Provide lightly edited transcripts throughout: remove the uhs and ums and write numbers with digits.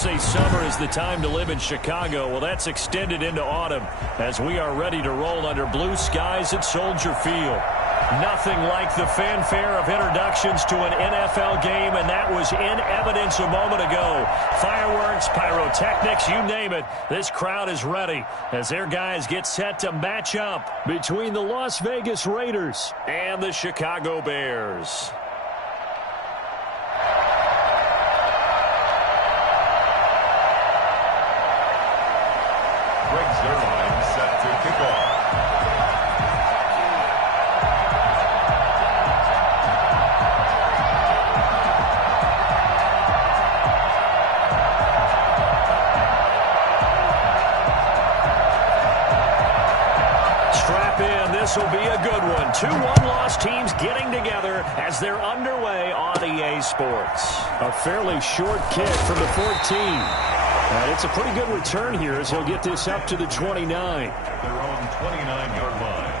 say summer is the time to live in Chicago. Well, that's extended into autumn as we are ready to roll under blue skies at Soldier Field. Nothing like the fanfare of introductions to an NFL game, and that was in evidence a moment ago. Fireworks, pyrotechnics, you name it. This crowd is ready as their guys get set to match up between the Las Vegas Raiders and the Chicago Bears. Set to kick off. Strap in. This will be a good one. 2 one-loss teams getting together as they're underway on EA Sports. A fairly short kick from the 14. And it's a pretty good return here as he'll get this up to the 29. Their own 29-yard line.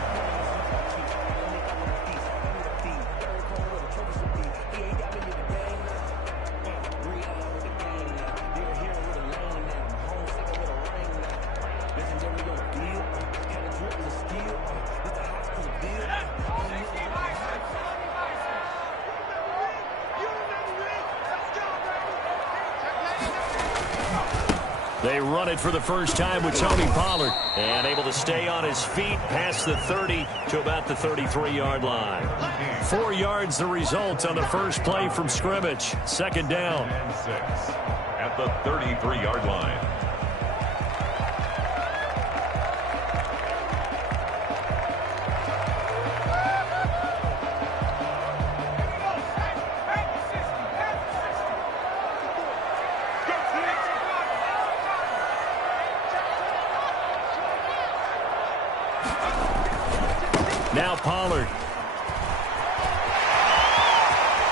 They run it for the first time with Tony Pollard. And able to stay on his feet past the 30 to about the 33-yard line. 4 yards the result on the first play from scrimmage. Second down. And 6 at the 33-yard line. Now Pollard.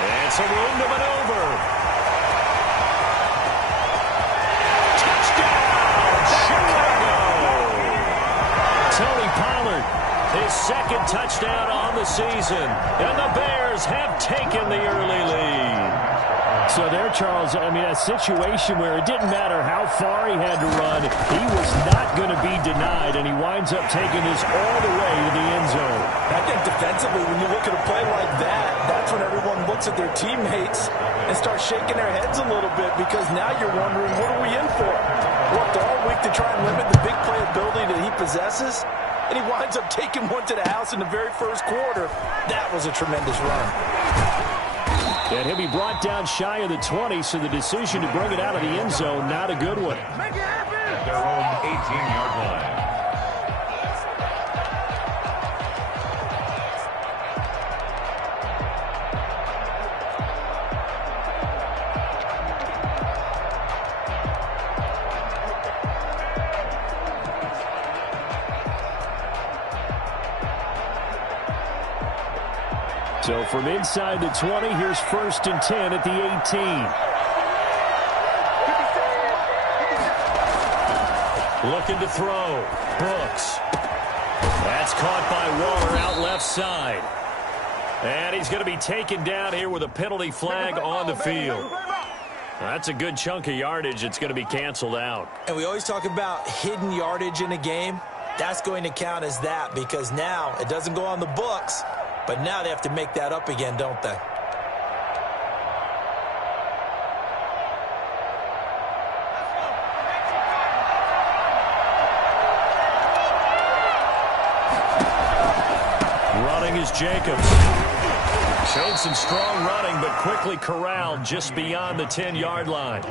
And some room to maneuver. Touchdown, Chicago! Tony Pollard, his second touchdown on the season. And the Bears have taken the early lead. So there, Charles, I mean, a situation where it didn't matter how far he had to run, he was not going to be denied, and he winds up taking this all the way to the end zone. I think defensively, when you look at a play like that, that's when everyone looks at their teammates and starts shaking their heads a little bit, because now you're wondering, what are we in for? Worked all week to try and limit the big play ability that he possesses, and he winds up taking one to the house in the very first quarter. That was a tremendous run. And he'll be brought down shy of the 20, so the decision to bring it out of the end zone, not a good one. Make it happen! At their own 18-yard line. So from inside the 20, here's 1st and 10 at the 18. Looking to throw. Brooks. That's caught by Waller out left side. And he's going to be taken down here with a penalty flag on the field. That's a good chunk of yardage. It's going to be canceled out. And we always talk about hidden yardage in a game. That's going to count as that, because now it doesn't go on the books. But now they have to make that up again, don't they? Running is Jacobs. Showed some strong running, but quickly corralled just beyond the 10-yard line.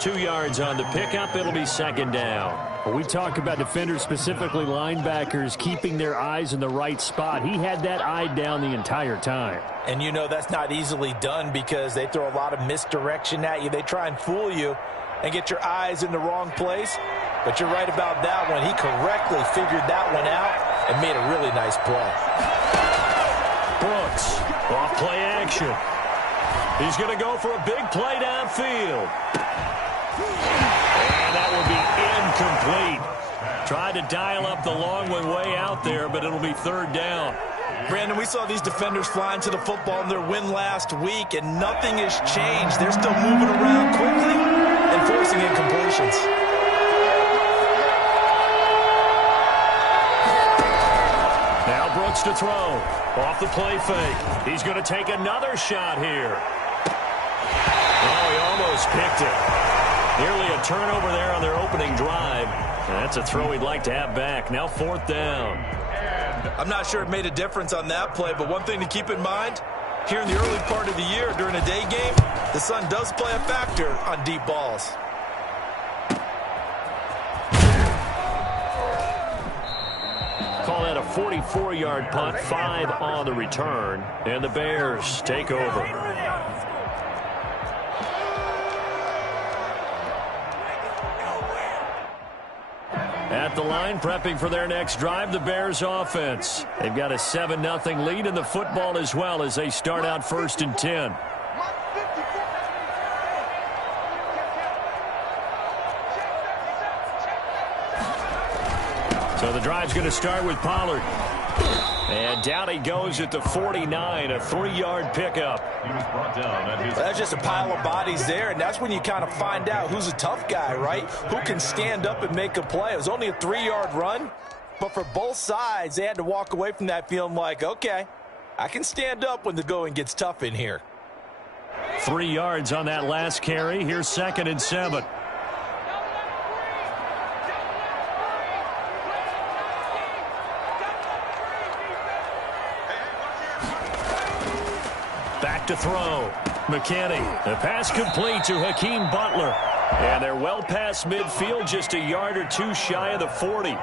2 yards on the pickup. It'll be second down. Well, we talk about defenders, specifically linebackers, keeping their eyes in the right spot. He had that eye down the entire time. And you know that's not easily done, because they throw a lot of misdirection at you. They try and fool you and get your eyes in the wrong place. But you're right about that one. He correctly figured that one out and made a really nice play. Brooks, off play action. He's going to go for a big play downfield. And that will be incomplete. Tried to dial up the long one way out there, but it'll be third down. Brandon, we saw these defenders flying to the football in their win last week, and nothing has changed. They're still moving around quickly and forcing incompletions. Now Brooks to throw. Off the play fake. He's going to take another shot here. Oh, he almost picked it. Nearly a turnover there on their opening drive. And that's a throw he'd like to have back. Now 4th down. I'm not sure it made a difference on that play, but one thing to keep in mind, here in the early part of the year during a day game, the sun does play a factor on deep balls. Call that a 44-yard punt, 5 on the return, and the Bears take over. At the line, prepping for their next drive, the Bears offense. They've got a 7-0 lead in the football as well as they start out 1st and 10. So the drive's going to start with Pollard. And down he goes at the 49, a 3-yard pickup. That's just a pile of bodies there, and that's when you kind of find out who's a tough guy, right? Who can stand up and make a play. It was only a 3-yard run, but for both sides, they had to walk away from that feeling like, okay, I can stand up when the going gets tough in here. 3 yards on that last carry. Here's 2nd and 7. Back to throw. McKinney. The pass complete to Hakeem Butler. And they're well past midfield, just a yard or two shy of the 40.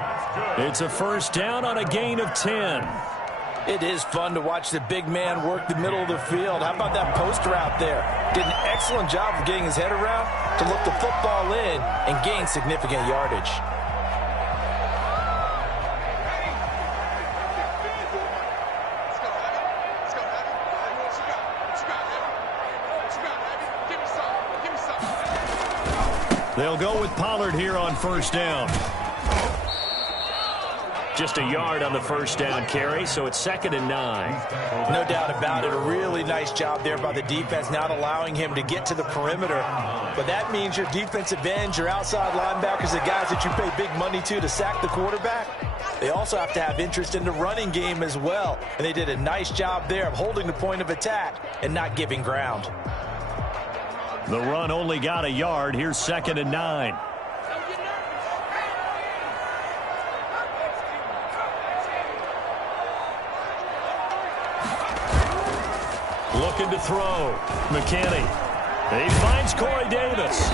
It's a 1st down on a gain of 10. It is fun to watch the big man work the middle of the field. How about that post route there? Did an excellent job of getting his head around to look the football in and gain significant yardage. They'll go with Pollard here on 1st down. Just a yard on the 1st down carry, so it's 2nd and 9. No doubt about it. A really nice job there by the defense, not allowing him to get to the perimeter. But that means your defensive ends, your outside linebackers, the guys that you pay big money to sack the quarterback, they also have to have interest in the running game as well. And they did a nice job there of holding the point of attack and not giving ground. The run only got a yard. Here's 2nd and 9. Looking to throw. McKinney. He finds Corey Davis.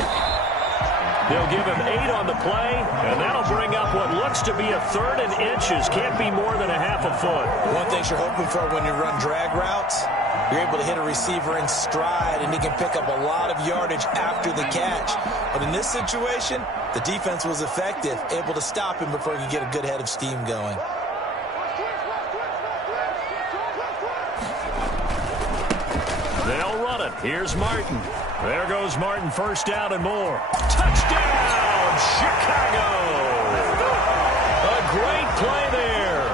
They'll give him 8 on the play, and that'll bring up what looks to be a 3rd and inches. Can't be more than a half a foot. One thing you're hoping for when you run drag routes, you're able to hit a receiver in stride, and he can pick up a lot of yardage after the catch. But in this situation, the defense was effective, able to stop him before he could get a good head of steam going. They'll run it. Here's Martin. There goes Martin, 1st down and more. Touchdown, Chicago! A great play there.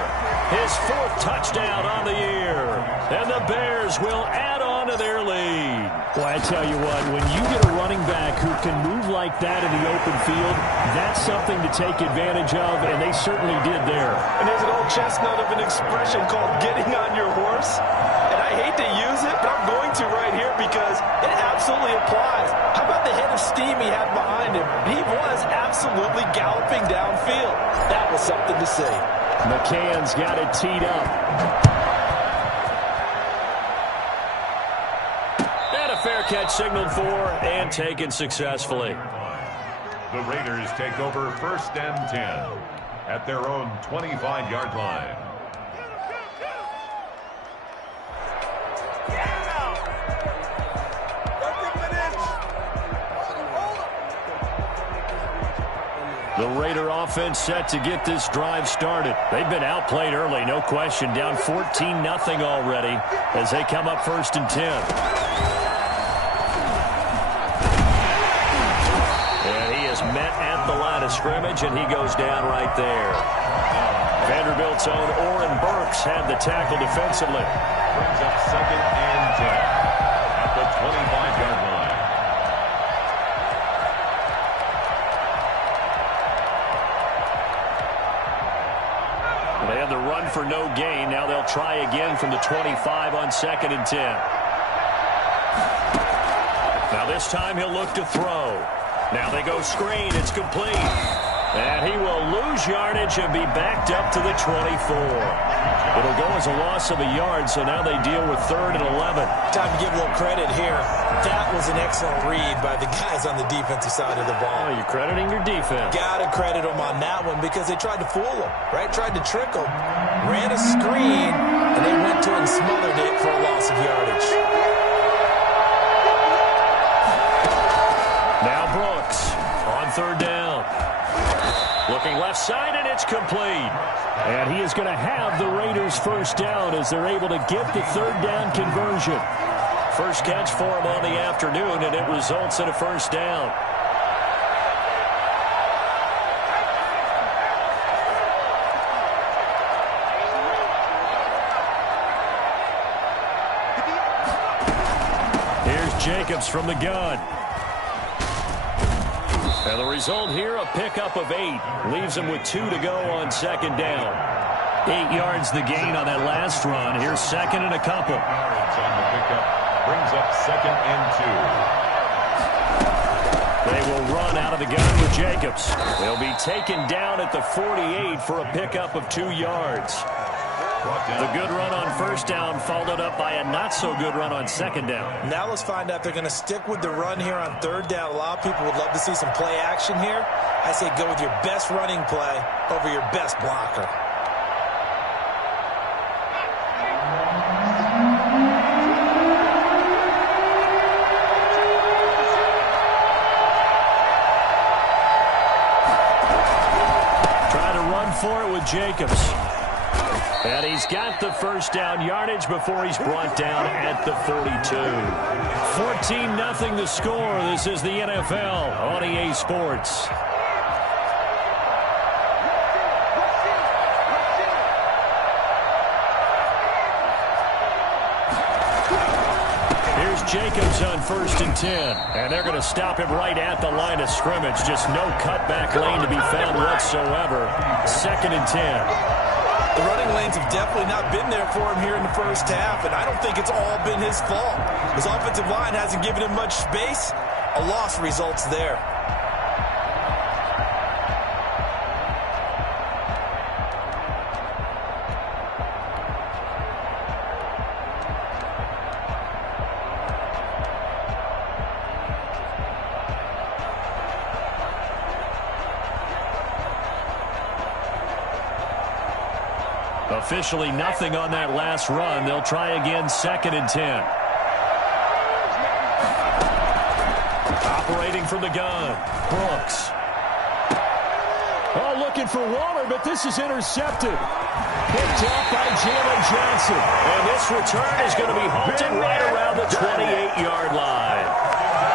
His 4th touchdown on the year. And the Bears will add on to their lead. Well, I tell you what, when you get a running back who can move like that in the open field, that's something to take advantage of, and they certainly did there. And there's an old chestnut of an expression called getting on your horse. And I hate to use it, but I'm going to right here because it absolutely applies. How about the head of steam he had behind him? He was absolutely galloping downfield. That was something to see. McCann's got it teed up. And a fair catch signaled for and taken successfully. The Raiders take over 1st and 10 at their own 25-yard line. The Raider offense set to get this drive started. They've been outplayed early, no question. Down 14-0 already as they come up 1st and 10. And he is met at the line of scrimmage, and he goes down right there. Vanderbilt's own Oren Burks had the tackle defensively. Brings up 2nd and 10 at the 25-yard line. And the run for no gain. Now they'll try again from the 25 on 2nd and 10. Now this time he'll look to throw. Now they go screen. It's complete. And he will lose yardage and be backed up to the 24. It'll go as a loss of a yard, so now they deal with 3rd and 11. Time to give a little credit here. That was an excellent read by the guys on the defensive side of the ball. Oh, you're crediting your defense. Got to credit them on that one because they tried to fool them, right? Tried to trick them. Ran a screen, and they went to it and smothered it for a loss of yardage. Now Brooks on 3rd down. Looking left side, and it's complete. And he is going to have the Raiders first down as they're able to get the 3rd down conversion. First catch for him on the afternoon, and it results in a first down. Here's Jacobs from the gun. And the result here, a pickup of 8. Leaves him with 2 to go on 2nd down. 8 yards the gain on that last run. Here's 2nd and a couple. Yards on the pickup brings up 2nd and 2. They will run out of the gun with Jacobs. They'll be taken down at the 48 for a pickup of 2 yards. The good run on 1st down followed up by a not-so-good run on 2nd down. Now let's find out they're going to stick with the run here on 3rd down. A lot of people would love to see some play action here. I say go with your best running play over your best blocker. Try to run for it with Jacobs. And he's got the first down yardage before he's brought down at the 42. 14-0 the score. This is the NFL on EA Sports. Here's Jacobs on 1st and 10. And they're going to stop him right at the line of scrimmage. Just no cutback lane to be found whatsoever. 2nd and 10. The running lanes have definitely not been there for him here in the first half, and I don't think it's all been his fault. His offensive line hasn't given him much space. A loss results there. Officially nothing on that last run. They'll try again 2nd and 10. Operating from the gun, Brooks. Oh, looking for Waller, but this is intercepted. Picked up by Jalen Johnson. And this return is going to be halted right around the 28-yard line.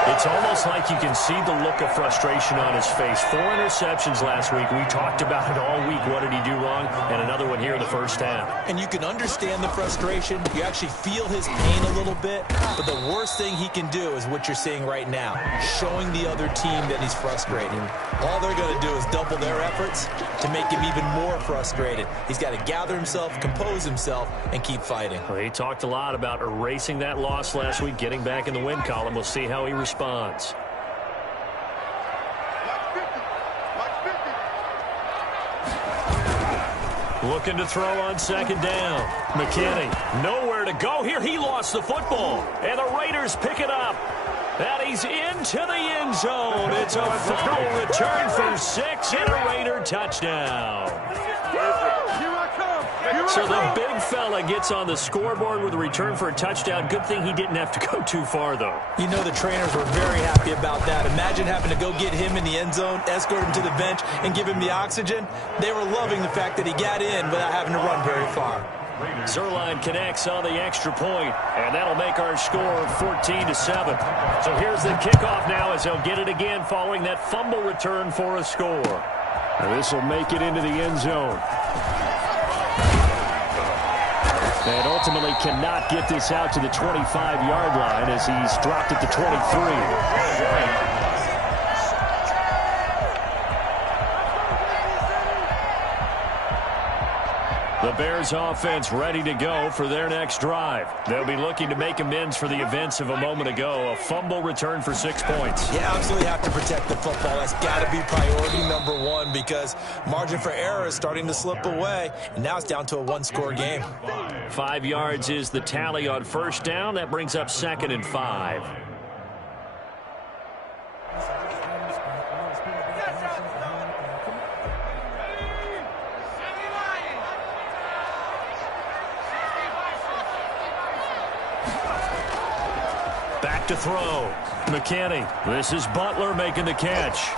It's almost like you can see the look of frustration on his face. 4 interceptions last week. We talked about it all week. What did he do wrong? And another one here in the first half. And you can understand the frustration. You actually feel his pain a little bit. But the worst thing he can do is what you're seeing right now, showing the other team that he's frustrated. All they're going to do is double their efforts to make him even more frustrated. He's got to gather himself, compose himself, and keep fighting. Well, he talked a lot about erasing that loss last week, getting back in the win column. We'll see how he responds. Looking to throw on 2nd down. McKinney, nowhere to go here. He lost the football, and the Raiders pick it up. And he's into the end zone. It's a fumble return for 6 and a Raider touchdown. So the big fella gets on the scoreboard with a return for a touchdown. Good thing he didn't have to go too far, though. You know the trainers were very happy about that. Imagine having to go get him in the end zone, escort him to the bench, and give him the oxygen. They were loving the fact that he got in without having to run very far. Zerline connects on the extra point, and that'll make our score 14-7. So here's the kickoff now as they'll get it again following that fumble return for a score. And this will make it into the end zone. And ultimately cannot get this out to the 25-yard line as he's dropped at the 23. The Bears offense ready to go for their next drive. They'll be looking to make amends for the events of a moment ago. A fumble return for 6 points. Yeah, absolutely have to protect the football. That's got to be priority number one because margin for error is starting to slip away. And now it's down to a one-score game. 5 yards is the tally on first down. That brings up 2nd and 5. Back to throw. McKinney. This is Butler making the catch.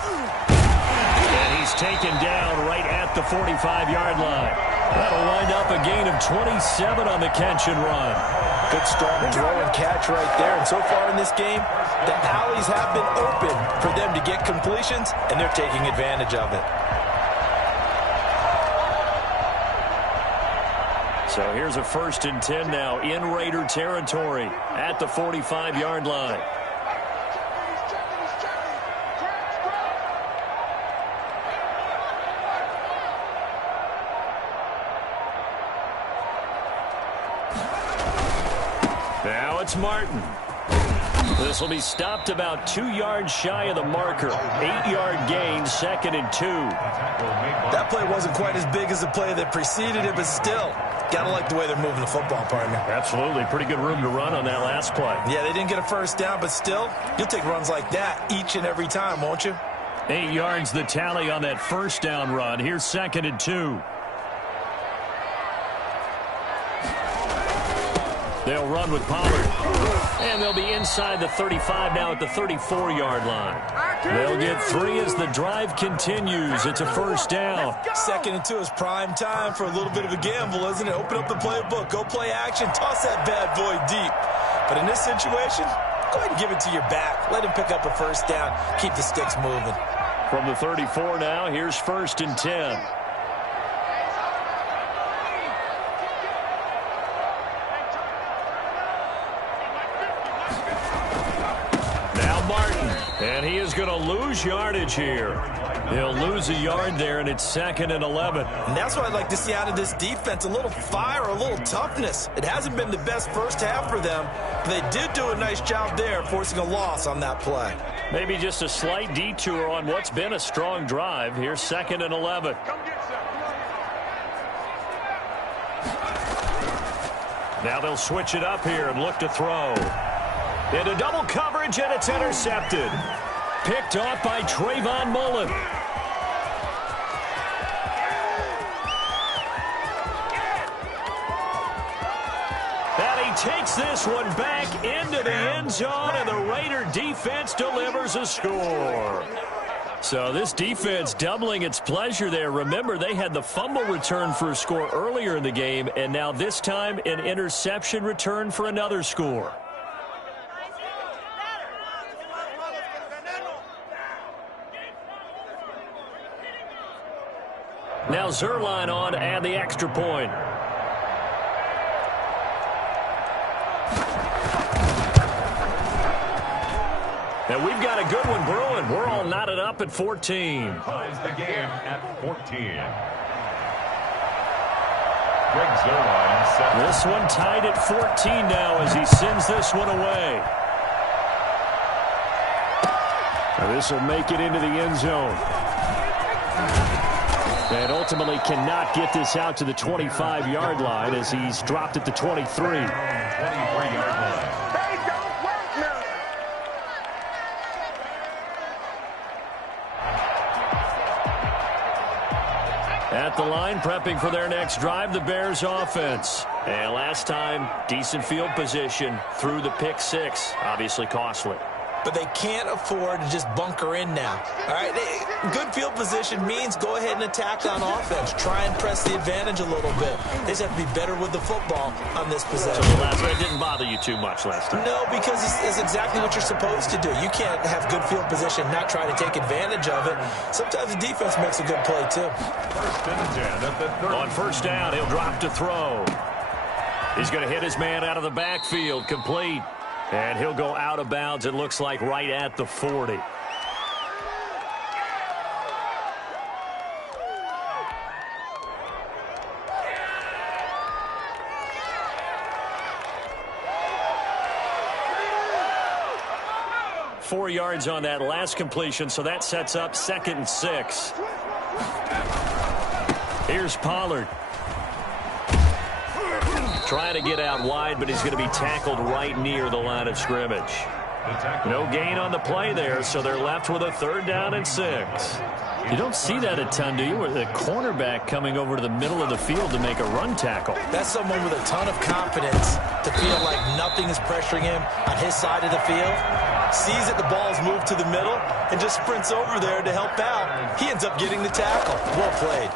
And he's taken down right at the 45-yard line. That'll wind up a gain of 27 on the catch and run. Good strong throw and catch right there. And so far in this game, the alleys have been open for them to get completions, and they're taking advantage of it. So here's a 1st and 10 now in Raider territory at the 45-yard line. Now it's Martin. This will be stopped about 2 yards shy of the marker. 8-yard gain, 2nd and 2. That play wasn't quite as big as the play that preceded it, but still, gotta like the way they're moving the football, partner. Absolutely. Pretty good room to run on that last play. Yeah, they didn't get a first down, but still, you'll take runs like that each and every time, won't you? 8 yards the tally on that first down run. Here's 2nd and 2. They'll run with Pollard. And they'll be inside the 35 now at the 34-yard line. They'll get 3 as the drive continues. It's a first down. 2nd and 2 is prime time for a little bit of a gamble, isn't it? Open up the playbook, go play action, toss that bad boy deep. But in this situation, go ahead and give it to your back. Let him pick up a first down. Keep the sticks moving. From the 34 now, here's 1st and 10. And he is going to lose yardage here. He'll lose a yard there, and it's 2nd and 11. And that's what I'd like to see out of this defense, a little fire, a little toughness. It hasn't been the best first half for them, but they did do a nice job there, forcing a loss on that play. Maybe just a slight detour on what's been a strong drive. Here's 2nd and 11. Now they'll switch it up here and look to throw. Into double coverage, and it's intercepted. Picked off by Trayvon Mullen. And he takes this one back into the end zone, and the Raider defense delivers a score. So this defense doubling its pleasure there. Remember, they had the fumble return for a score earlier in the game, and now this time an interception return for another score. Now Zerline on to add the extra point. And we've got a good one brewing. We're all knotted up at 14. Ties the game at 14. Greg Zerline set. This one tied at 14 now as he sends this one away. Now this will make it into the end zone. And ultimately cannot get this out to the 25-yard line as he's dropped at the 23. 23-yard line. At the line, prepping for their next drive, the Bears offense. And last time, decent field position through the pick 6. Obviously costly. But they can't afford to just bunker in now. All right, good field position means go ahead and attack on offense. Try and press the advantage a little bit. They just have to be better with the football on this possession. So that didn't bother you too much last time? No, because it's exactly what you're supposed to do. You can't have good field position, not try to take advantage of it. Sometimes the defense makes a good play, too. 1st and 10 at the 30. On first down, he'll drop to throw. He's going to hit his man out of the backfield, complete. And he'll go out of bounds, it looks like, right at the 40. 4 yards on that last completion, so that sets up 2nd and 6. Here's Pollard. Trying to get out wide, but he's going to be tackled right near the line of scrimmage. No gain on the play there, so they're left with a 3rd down and 6. You don't see that a ton, do you? Where the cornerback coming over to the middle of the field to make a run tackle. That's someone with a ton of confidence to feel like nothing is pressuring him on his side of the field. Sees that the ball's moved to the middle and just sprints over there to help out. He ends up getting the tackle. Well played.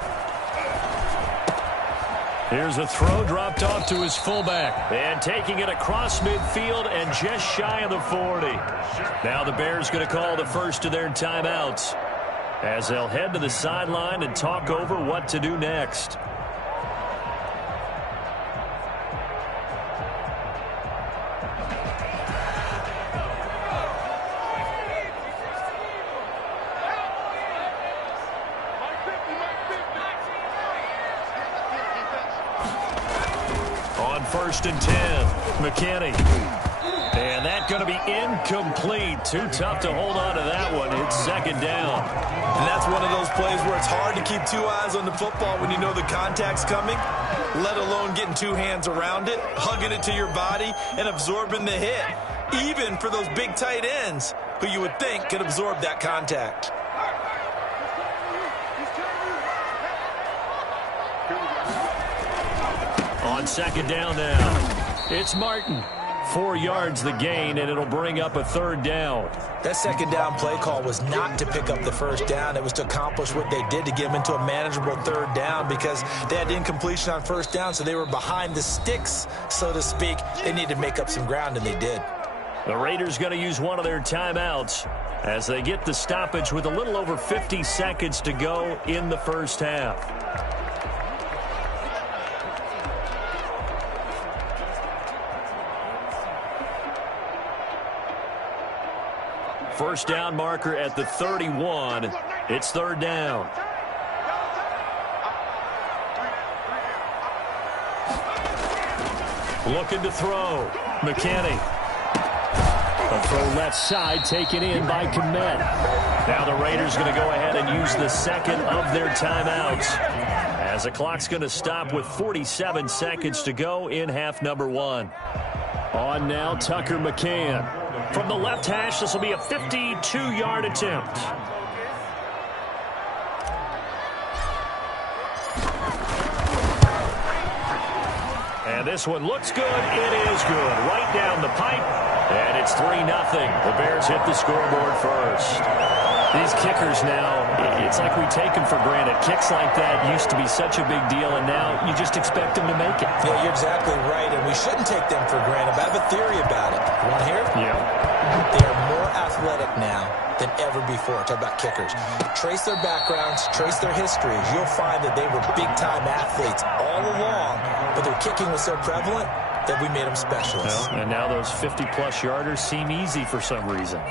Here's a throw dropped off to his fullback. And taking it across midfield and just shy of the 40. Now the Bears going to call the first of their timeouts as they'll head to the sideline and talk over what to do next. On 1st and 10, McKinney. And that's going to be incomplete. Too tough to hold on to that one. It's 2nd down. And that's one of those plays where it's hard to keep 2 eyes on the football when you know the contact's coming, let alone getting 2 hands around it, hugging it to your body, and absorbing the hit. Even for those big tight ends who you would think could absorb that contact. On 2nd down now, it's Martin. 4 yards the gain, and it'll bring up a 3rd down. That 2nd down play call was not to pick up the 1st down. It was to accomplish what they did to get them into a manageable 3rd down because they had incompletion on 1st down, so they were behind the sticks, so to speak. They needed to make up some ground, and they did. The Raiders going to use one of their timeouts as they get the stoppage with a little over 50 seconds to go in the 1st half. First down marker at the 31. It's 3rd down. Looking to throw. McKinney. A throw left side taken in by Kmet. Now the Raiders going to go ahead and use the 2nd of their timeouts as the clock's going to stop with 47 seconds to go in half number 1. On now, Tucker McCann. From the left hash, this will be a 52-yard attempt. And this one looks good. It is good. Right down the pipe. And it's 3-0. The Bears hit the scoreboard first. These kickers now, it's like we take them for granted. Kicks like that used to be such a big deal, and now you just expect them to make it. Yeah, you're exactly right, and we shouldn't take them for granted. But I have a theory about it. You want to hear it? Yeah. They are more athletic now than ever before. Talk about kickers. Trace their backgrounds, trace their histories. You'll find that they were big-time athletes all along, but their kicking was so prevalent that we made them specialists. Well, and now those 50-plus yarders seem easy for some reason.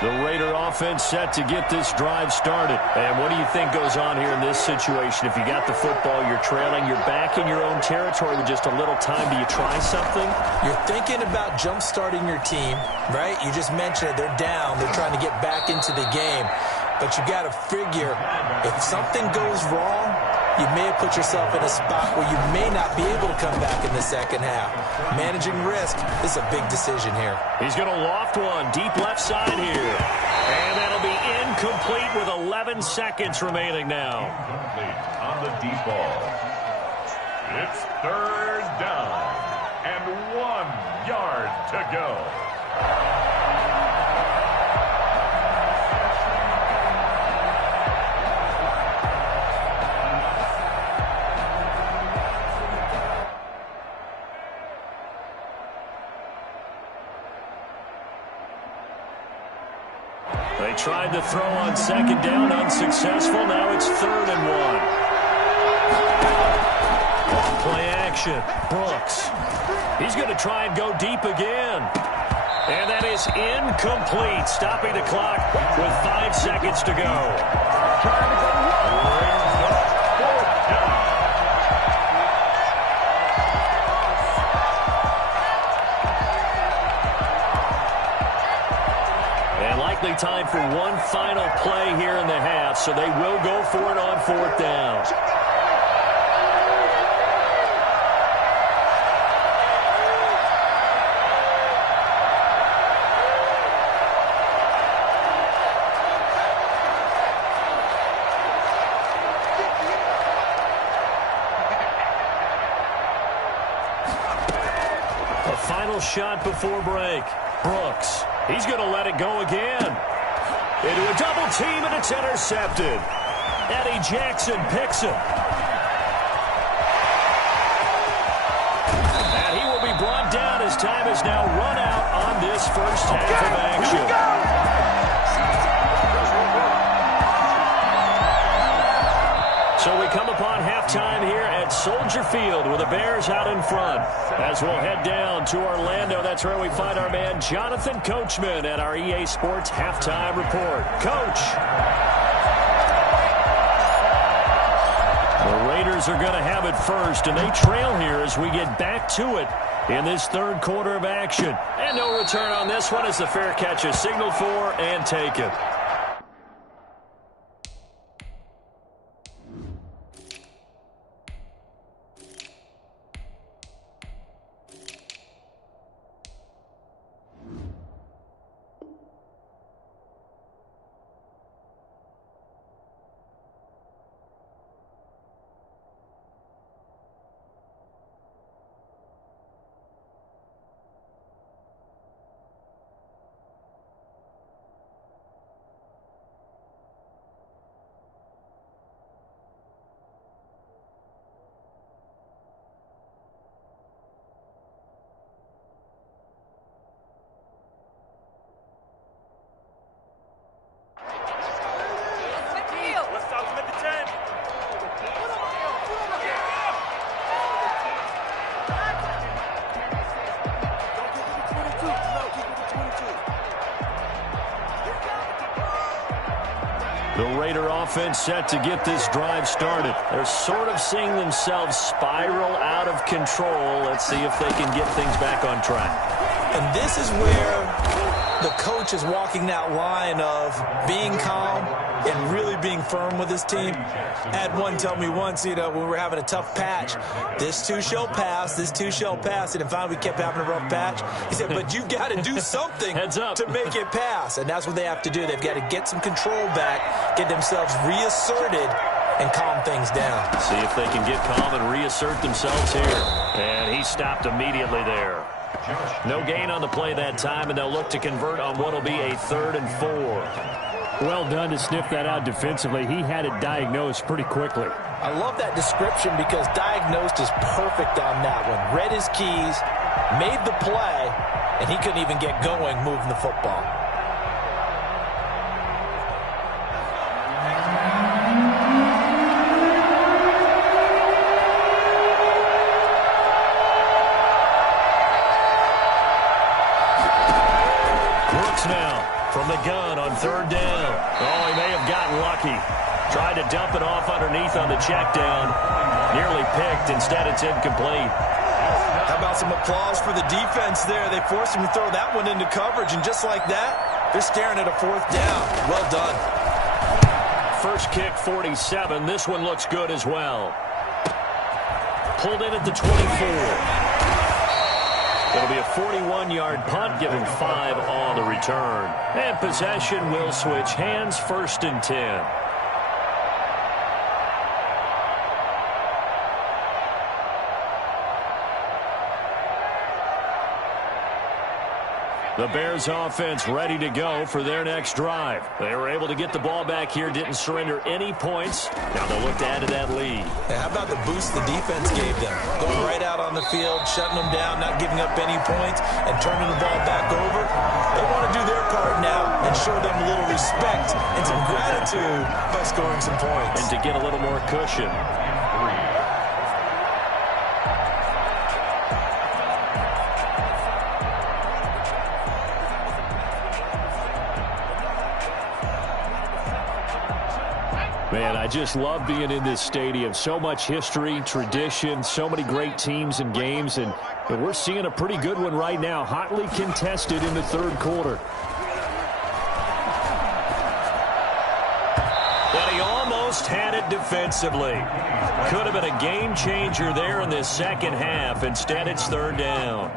The Raider offense set to get this drive started. And what do you think goes on here in this situation? If you got the football, you're trailing, you're back in your own territory with just a little time. Do you try something? You're thinking about jump-starting your team, right? You just mentioned it. They're down. They're trying to get back into the game. But you got to figure, if something goes wrong, you may have put yourself in a spot where you may not be able to come back in the 2nd half. Managing risk is a big decision here. He's going to loft one deep left side here. And that'll be incomplete with 11 seconds remaining now. Complete on the deep ball. It's 3rd down and 1 yard to go. They tried to throw on 2nd down, unsuccessful. Now it's 3rd and 1. Play action. Brooks. He's going to try and go deep again. And that is incomplete, stopping the clock with 5 seconds to go. time for one final play here in the half, so they will go for it on 4th down. A final shot before break. Brooks, he's going to let it go again. Into a double team, and it's intercepted. Eddie Jackson picks him. And he will be brought down as time has now run out on this first half of action. So we come upon halftime here at Soldier Field with the Bears out in front. As we'll head down to Orlando, that's where we find our man Jonathan Coachman at our EA Sports Halftime Report. Coach. The Raiders are going to have it first, and they trail here as we get back to it in this third quarter of action. And no return on this one as the fair catch is signaled for and taken. The Raider offense set to get this drive started. They're sort of seeing themselves spiral out of control. Let's see if they can get things back on track. And this is where the coach is walking that line of being calm and really being firm with his team. I had one tell me once, when we were having a tough patch, this too shall pass, this too shall pass. And finally we kept having a rough patch. He said, but you've got to do something to make it pass. And that's what they have to do. They've got to get some control back, get themselves reasserted, and calm things down. See if they can get calm and reassert themselves here. And he stopped immediately there. No gain on the play that time, and they'll look to convert on what will be a 3rd and 4. Well done to sniff that out defensively. He had it diagnosed pretty quickly. I love that description because diagnosed is perfect on that one. Read his keys, made the play, and he couldn't even get going moving the football. Now from the gun on 3rd down. Oh, he may have gotten lucky. Tried to dump it off underneath on the check down. Nearly picked. Instead, it's incomplete. How about some applause for the defense there? They forced him to throw that one into coverage, and just like that, they're staring at a 4th down. Well done. First kick, 47. This one looks good as well. Pulled in at the 24. It'll be a 41-yard punt, giving 5 on the return. And possession will switch hands, 1st and 10. The Bears offense ready to go for their next drive. They were able to get the ball back here, didn't surrender any points. Now they'll look to add to that lead. Yeah, how about the boost the defense gave them? Going right out on the field, shutting them down, not giving up any points, and turning the ball back over. They want to do their part now and show them a little respect and some gratitude by scoring some points. And to get a little more cushion. Man, I just love being in this stadium. So much history, tradition, so many great teams and games, and we're seeing a pretty good one right now, hotly contested in the 3rd quarter. almost had it defensively. Could have been a game changer there in this second half. Instead, it's third down.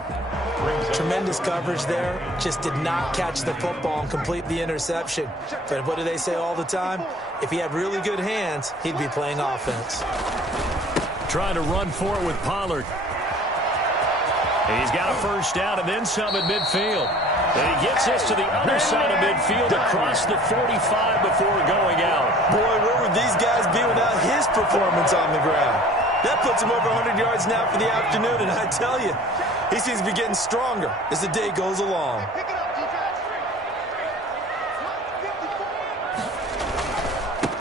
Tremendous coverage there. Just did not catch the football and complete the interception. But what do they say all the time? If he had really good hands, he'd be playing offense. Trying to run for it with Pollard. He's got a first down and then some at midfield. And he gets this to the other side of midfield across the 45 before going out. Boy, where would these guys be without his performance on the ground? That puts him over 100 yards now for the afternoon, and I tell you, he seems to be getting stronger as the day goes along.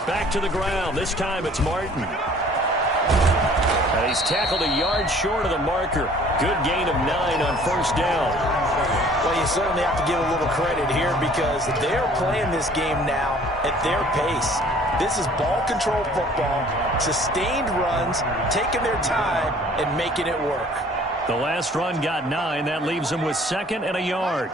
Back to the ground. This time it's Martin. And he's tackled a yard short of the marker. Good gain of 9 on first down. Well, you certainly have to give a little credit here because they're playing this game now at their pace. This is ball control football, sustained runs, taking their time and making it work. The last run got 9. That leaves them with 2nd and a yard.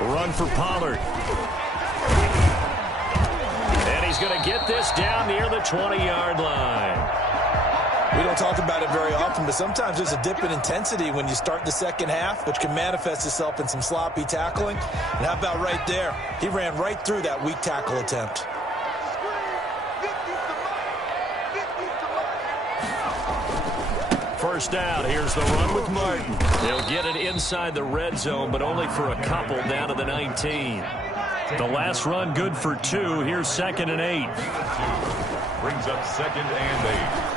Run for Pollard. And he's going to get this down near the 20-yard line. We don't talk about it very often, but sometimes there's a dip in intensity when you start the second half, which can manifest itself in some sloppy tackling. And how about right there? He ran right through that weak tackle attempt. First down, here's the run with Martin. They'll get it inside the red zone, but only for a couple down to the 19. The last run good for 2. Here's 2nd and 8. Brings up 2nd and 8.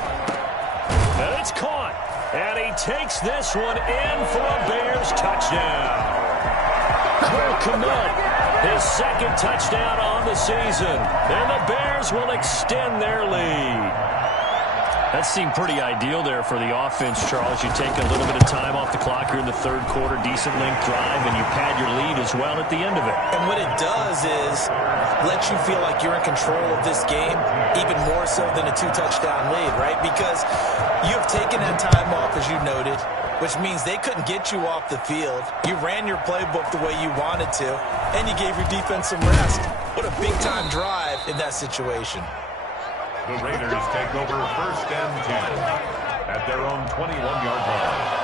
And it's caught. And he takes this one in for a Bears touchdown. Cole Kmet, his 2nd touchdown on the season. And the Bears will extend their lead. That seemed pretty ideal there for the offense, Charles. You take a little bit of time off the clock here in the third quarter, decent length drive, and you pad your lead as well at the end of it. And what it does is let you feel like you're in control of this game, even more so than a 2-touchdown lead, right? Because you have taken that time off, as you noted, which means they couldn't get you off the field. You ran your playbook the way you wanted to, and you gave your defense some rest. What a big-time drive in that situation. The Raiders take over 1st and 10 at their own 21-yard line.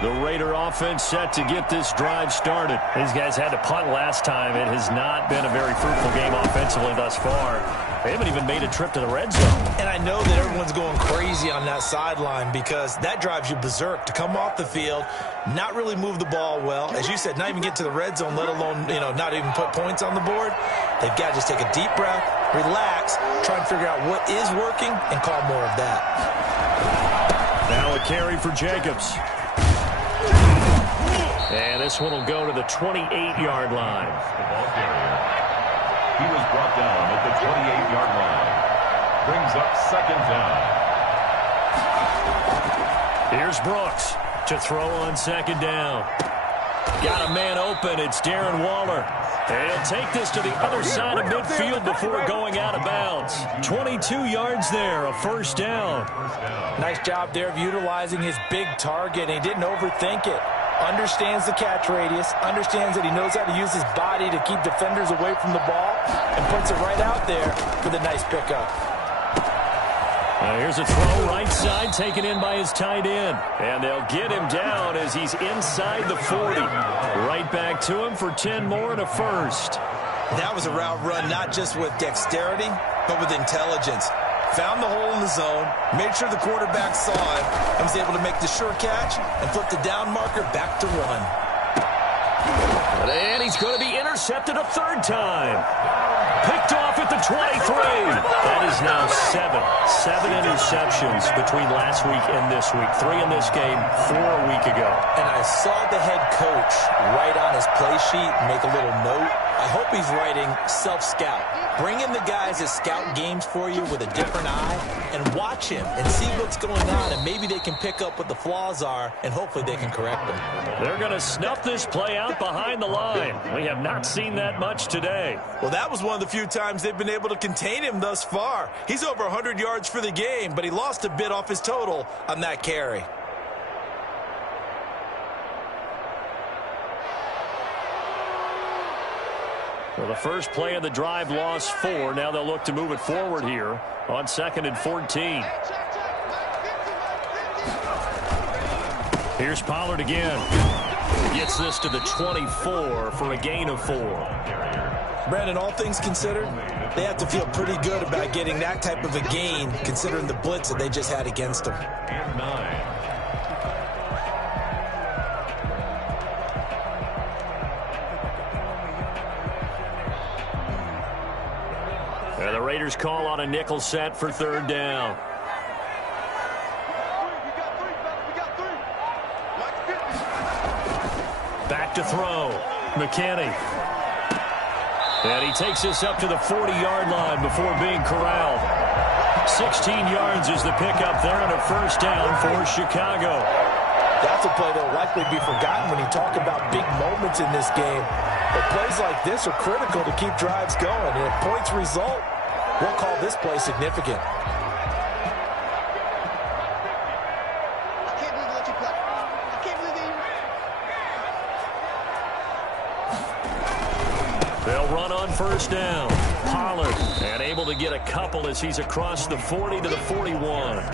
The Raider offense set to get this drive started. These guys had to punt last time. It has not been a very fruitful game offensively thus far. They haven't even made a trip to the red zone. And I know that everyone's going crazy on that sideline because that drives you berserk to come off the field, not really move the ball well. As you said, not even get to the red zone, let alone, not even put points on the board. They've got to just take a deep breath, relax, try and figure out what is working, and call more of that. Now a carry for Jacobs. And this one will go to the 28-yard line. The ball carrier. He was brought down at the 28-yard line. Brings up 2nd down. Here's Brooks to throw on 2nd down. Got a man open. It's Darren Waller. And he'll take this to the other side of midfield before going out of bounds. 22 yards there, a first down. Nice job there of utilizing his big target. He didn't overthink it. Understands the catch radius, understands that he knows how to use his body to keep defenders away from the ball, and puts it right out there for the nice pickup. Here's a throw right side taken in by his tight end. And they'll get him down as he's inside the 40. Right back to him for 10 more and a first. That was a route run not just with dexterity, but with intelligence. Found the hole in the zone, made sure the quarterback saw it, and was able to make the sure catch and flip the down marker back to run. And he's going to be intercepted a 3rd time. Picked off at the 23. That is now 7 interceptions between last week and this week. 3 in this game, 4 a week ago. And I saw the head coach write on his play sheet, make a little note. I hope he's writing self-scout. Bring in the guys that scout games for you with a different eye and watch him and see what's going on, and maybe they can pick up what the flaws are, and hopefully they can correct them. They're going to snuff this play out behind the line. We have not seen that much today. Well, that was one of the few times they've been able to contain him thus far. He's over 100 yards for the game, but he lost a bit off his total on that carry. Well, the first play of the drive lost 4. Now they'll look to move it forward here on 2nd and 14. Here's Pollard again. Gets this to the 24 for a gain of 4. Brandon, all things considered, they have to feel pretty good about getting that type of a gain considering the blitz that they just had against them. And 9. And the Raiders call on a nickel set for 3rd down. Back to throw. McKinney. And he takes this up to the 40-yard line before being corralled. 16 yards is the pickup there on a 1st down for Chicago. That's a play that will likely be forgotten when you talk about big moments in this game. But plays like this are critical to keep drives going. And if points result, we'll call this play significant. They'll run on 1st down. Pollard, and able to get a couple as he's across the 40 to the 41.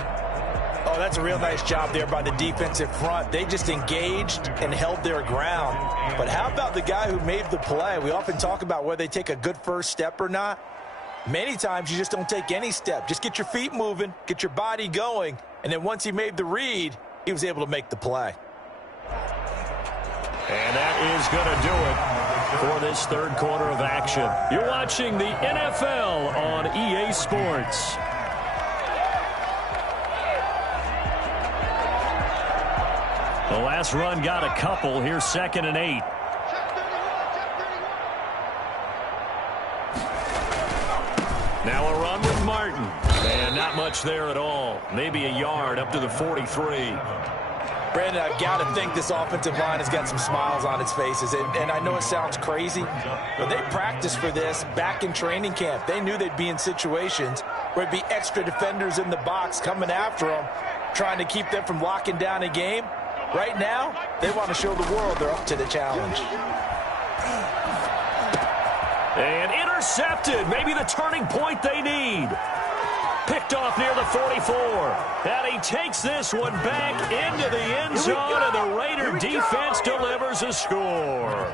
Oh, that's a real nice job there by the defensive front. They just engaged and held their ground. But how about the guy who made the play? We often talk about whether they take a good first step or not. Many times you just don't take any step. Just get your feet moving, get your body going, and then once he made the read, he was able to make the play. And that is going to do it for this 3rd quarter of action. You're watching the NFL on EA Sports. The last run got a couple. Here's 2nd and 8. Now a run with Martin. And not much there at all. Maybe a yard up to the 43. Brandon, I've got to think this offensive line has got some smiles on its faces. And I know it sounds crazy, but they practiced for this back in training camp. They knew they'd be in situations where there'd be extra defenders in the box coming after them, trying to keep them from locking down a game. Right now, they want to show the world they're up to the challenge. And intercepted. Maybe the turning point they need. Picked off near the 44. And he takes this one back into the end zone, and the Raider defense delivers a score.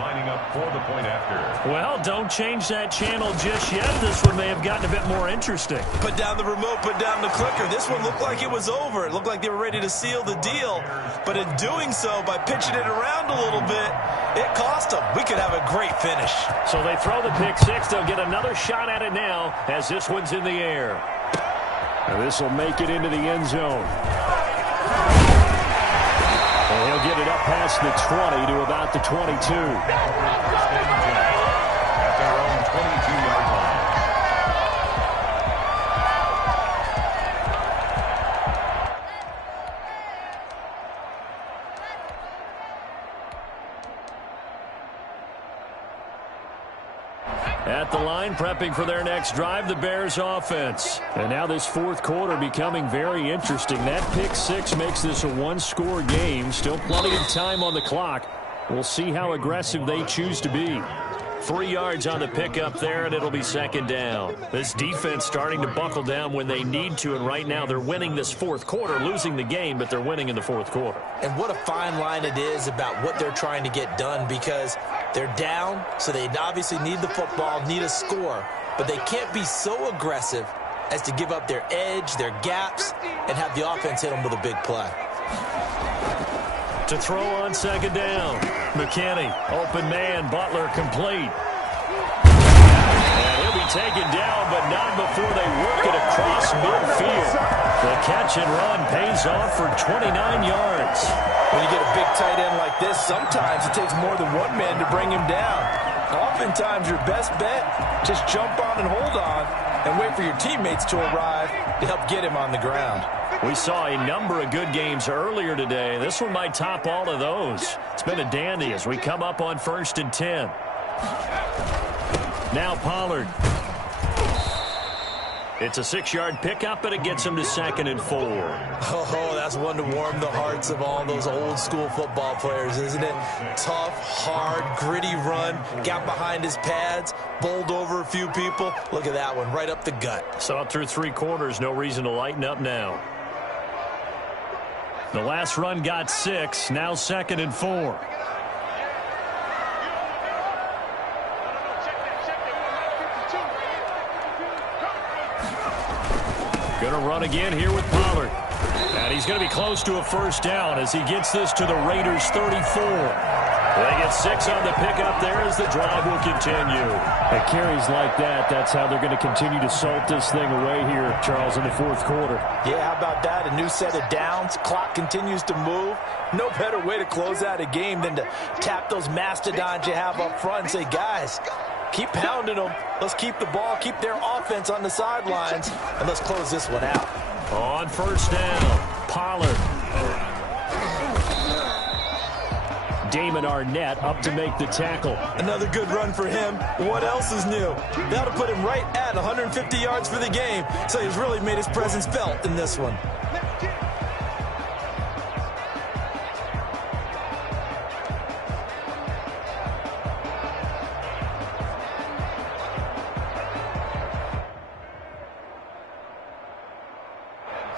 Lining up for the point after. Well, don't change that channel just yet. This one may have gotten a bit more interesting. Put down the remote, put down the clicker. This one looked like it was over. It looked like they were ready to seal the deal. But in doing so, by pitching it around a little bit, it cost them. We could have a great finish. So they throw the pick six. They'll get another shot at it now as this one's in the air. And this will make it into the end zone. And he'll get it up past the 20 to about the 22. At their own 22-yard line. At the line, prepping for their next drive, the Bears offense. And now this 4th quarter becoming very interesting. That pick six makes this a one-score game. Still plenty of time on the clock. We'll see how aggressive they choose to be. 3 yards on the pickup there, and it'll be 2nd down. This defense starting to buckle down when they need to, and right now they're winning this 4th quarter, losing the game, but they're winning in the 4th quarter. And what a fine line it is about what they're trying to get done, because they're down, so they obviously need the football, need a score, but they can't be so aggressive as to give up their edge, their gaps, and have the offense hit them with a big play. To throw on 2nd down. McKinney, open man, Butler complete. And he'll be taken down, but not before they work it across midfield. The catch and run pays off for 29 yards. When you get a big tight end like this, sometimes it takes more than one man to bring him down. Oftentimes, your best bet, just jump on and hold on and wait for your teammates to arrive to help get him on the ground. We saw a number of good games earlier today. This one might top all of those. It's been a dandy as we come up on 1st and 10. Now Pollard. It's a 6-yard pickup, and it gets him to 2nd and 4. Oh, that's one to warm the hearts of all those old-school football players, isn't it? Tough, hard, gritty run, got behind his pads, bowled over a few people. Look at that one, right up the gut. Saw it through 3 quarters, no reason to lighten up now. The last run got 6, now 2nd and 4. Going to run again here with Pollard. And he's going to be close to a first down as he gets this to the Raiders' 34. They get 6 on the pickup there as the drive will continue. At carries like that, that's how they're going to continue to salt this thing away here, Charles, in the 4th quarter. Yeah, how about that? A new set of downs. Clock continues to move. No better way to close out a game than to tap those mastodons you have up front and say, guys, keep pounding them. Let's keep the ball, keep their offense on the sidelines, and let's close this one out. On first down, Pollard. Damon Arnett up to make the tackle. Another good run for him. What else is new? That'll put him right at 150 yards for the game, so he's really made his presence felt in this one.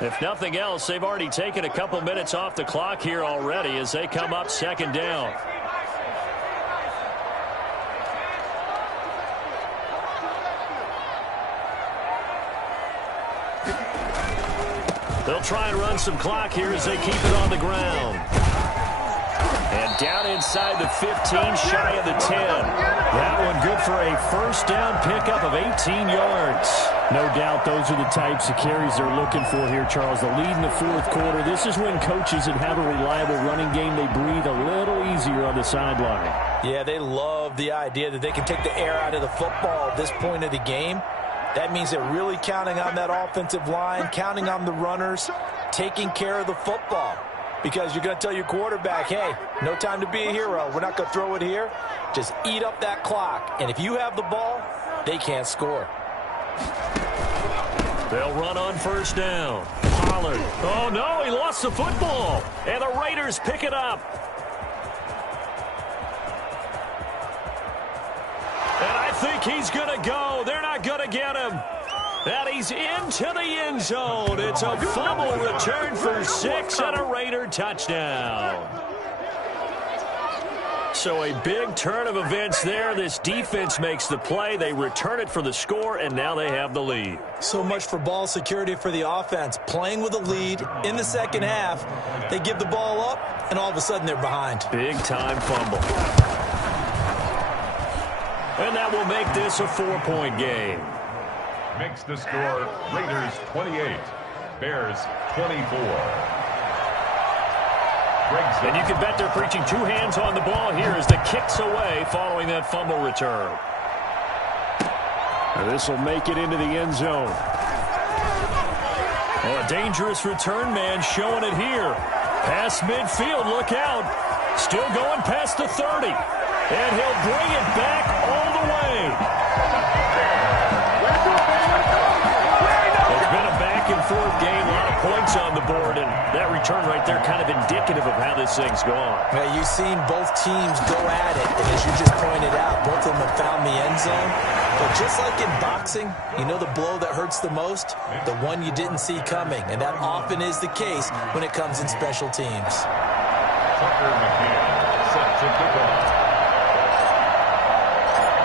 If nothing else, they've already taken a couple minutes off the clock here already as they come up 2nd down. They'll try and run some clock here as they keep it on the ground. And down inside the 15, shy of the 10. That one good for a first down pickup of 18 yards. No doubt those are the types of carries they're looking for here, Charles. The lead in the 4th quarter. This is when coaches that have a reliable running game, they breathe a little easier on the sideline. Yeah, they love the idea that they can take the air out of the football at this point of the game. That means they're really counting on that offensive line, counting on the runners, taking care of the football. Because you're going to tell your quarterback, hey, no time to be a hero. We're not going to throw it here. Just eat up that clock. And if you have the ball, they can't score. They'll run on first down. Pollard. Oh, no, he lost the football. And the Raiders pick it up. And I think he's going to go. They're not going to get him. And he's into the end zone. It's a fumble return for 6 and a Raider touchdown. So a big turn of events there. This defense makes the play. They return it for the score, and now they have the lead. So much for ball security for the offense. Playing with a lead in the 2nd half. They give the ball up, and all of a sudden they're behind. Big-time fumble. And that will make this a 4-point game. Makes the score Raiders 28, Bears 24. And you can bet they're preaching 2 hands on the ball here as the kick's away following that fumble return. This will make it into the end zone. Well, a dangerous return man showing it here. Past midfield, look out. Still going past the 30. And he'll bring it back all the way. It's been a back-and-forth game, a lot of points on the board, and that return right there kind of indicative of how this thing's gone. Now, you've seen both teams go at it, and as you just pointed out, both of them have found the end zone. But just like in boxing, you know the blow that hurts the most? The one you didn't see coming, and that often is the case when it comes in special teams. Tucker McKinnon set to kick off.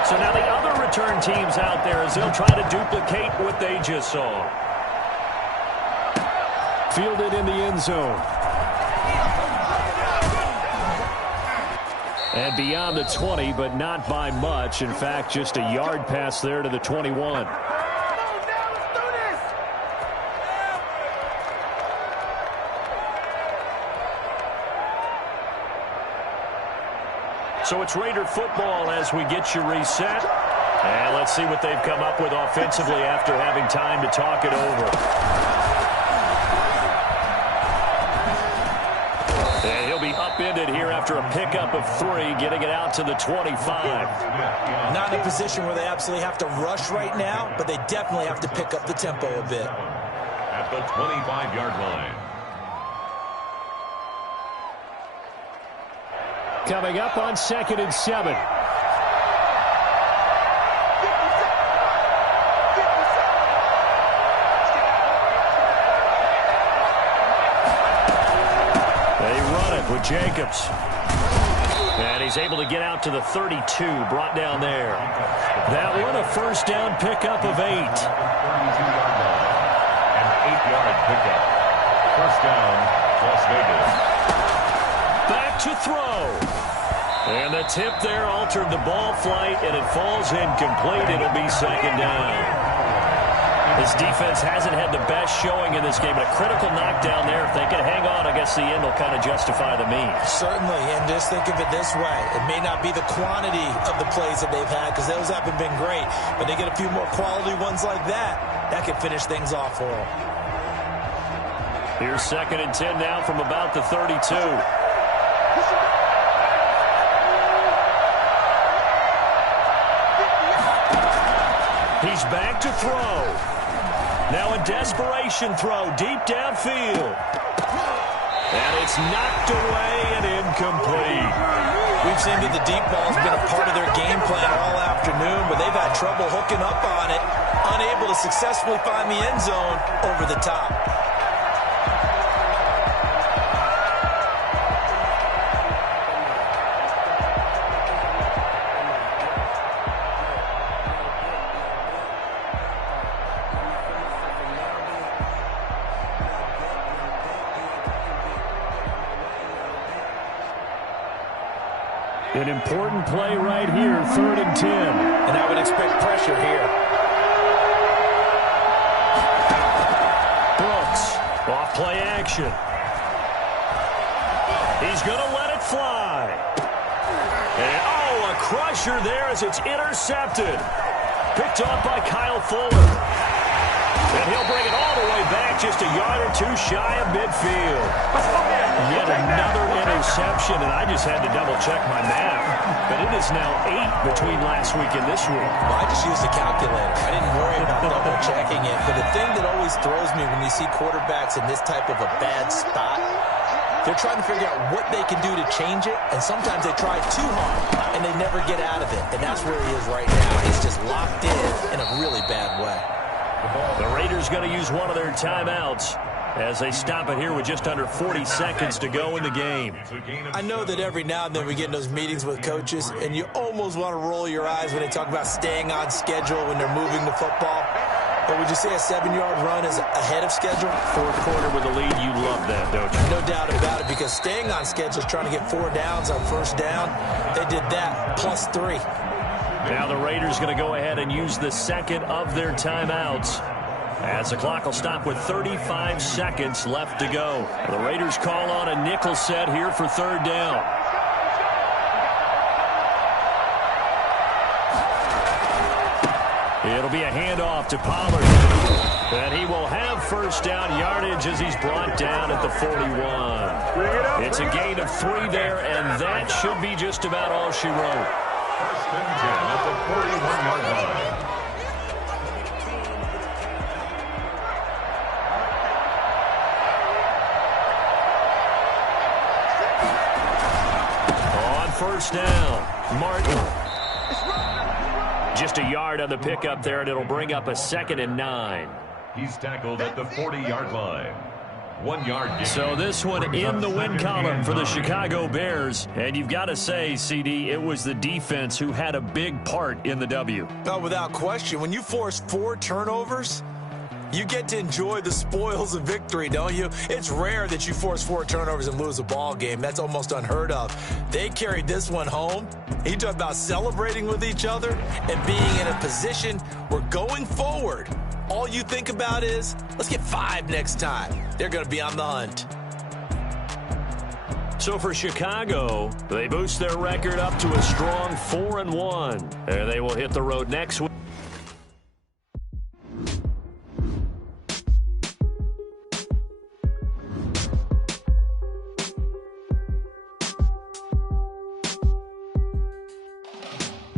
So now the other return teams out there as they'll try to duplicate what they just saw. Fielded in the end zone. And beyond the 20, but not by much. In fact, just a yard pass there to the 21. So it's Raider football as we get you reset. And let's see what they've come up with offensively after having time to talk it over. And he'll be upended here after a pickup of 3, getting it out to the 25. Not in a position where they absolutely have to rush right now, but they definitely have to pick up the tempo a bit. At the 25-yard line. Coming up on 2nd and 7. With Jacobs. And he's able to get out to the 32, brought down there. That one a first down pickup of 8. An 8-yard pickup. First down, Las Vegas. Back to throw. And the tip there altered the ball flight, and it falls incomplete. It'll be 2nd down. This defense hasn't had the best showing in this game, but a critical knockdown there. If they can hang on, I guess the end will kind of justify the means. Certainly, and just think of it this way. It may not be the quantity of the plays that they've had, because those haven't been great, but they get a few more quality ones like that. That could finish things off for them. Here's 2nd and 10 now from about the 32. He's back to throw. Now a desperation throw deep downfield. And it's knocked away and incomplete. We've seen that the deep ball has been a part of their game plan all afternoon, but they've had trouble hooking up on it, unable to successfully find the end zone over the top. An important play right here, 3rd and 10. And I would expect pressure here. Brooks, off play action. He's going to let it fly. And, oh, a crusher there as it's intercepted. Picked off by Kyle Fuller. And he'll bring it all the way back, just a yard or 2 shy of midfield. Yet another interception, and I just had to double-check my math. But it is now 8 between last week and this week. Well, I just used a calculator. I didn't worry about double-checking it. But the thing that always throws me when you see quarterbacks in this type of a bad spot, they're trying to figure out what they can do to change it, and sometimes they try too hard, and they never get out of it. And that's where he is right now. He's just locked in a really bad way. The Raiders going to use one of their timeouts as they stop it here with just under 40 seconds to go in the game. I know that every now and then we get in those meetings with coaches, and you almost want to roll your eyes when they talk about staying on schedule when they're moving the football. But would you say a 7-yard run is ahead of schedule? 4th quarter with a lead, you love that, don't you? No doubt about it, because staying on schedule is trying to get 4 downs on first down. They did that, plus 3. Now the Raiders going to go ahead and use the second of their timeouts, as the clock will stop with 35 seconds left to go. The Raiders call on a nickel set here for 3rd down. It'll be a handoff to Pollard. And he will have first down yardage as he's brought down at the 41. It's a gain of 3 there, and that should be just about all she wrote. First and 10 at the 41-yard line. On first down, Martin. Just a yard on the pickup there, and it'll bring up a 2nd and 9. He's tackled at the 40-yard line. 1 yard gain. So this one in the win column for the Chicago Bears. And you've got to say, CD, it was the defense who had a big part in the W. Oh, without question. When you force 4 turnovers, you get to enjoy the spoils of victory, don't you? It's rare that you force 4 turnovers and lose a ball game. That's almost unheard of. They carried this one home. You talk about celebrating with each other and being in a position where going forward, all you think about is, let's get 5 next time. They're going to be on the hunt. So So for Chicago, they boost their record up to a strong 4-1. They will hit the road next week.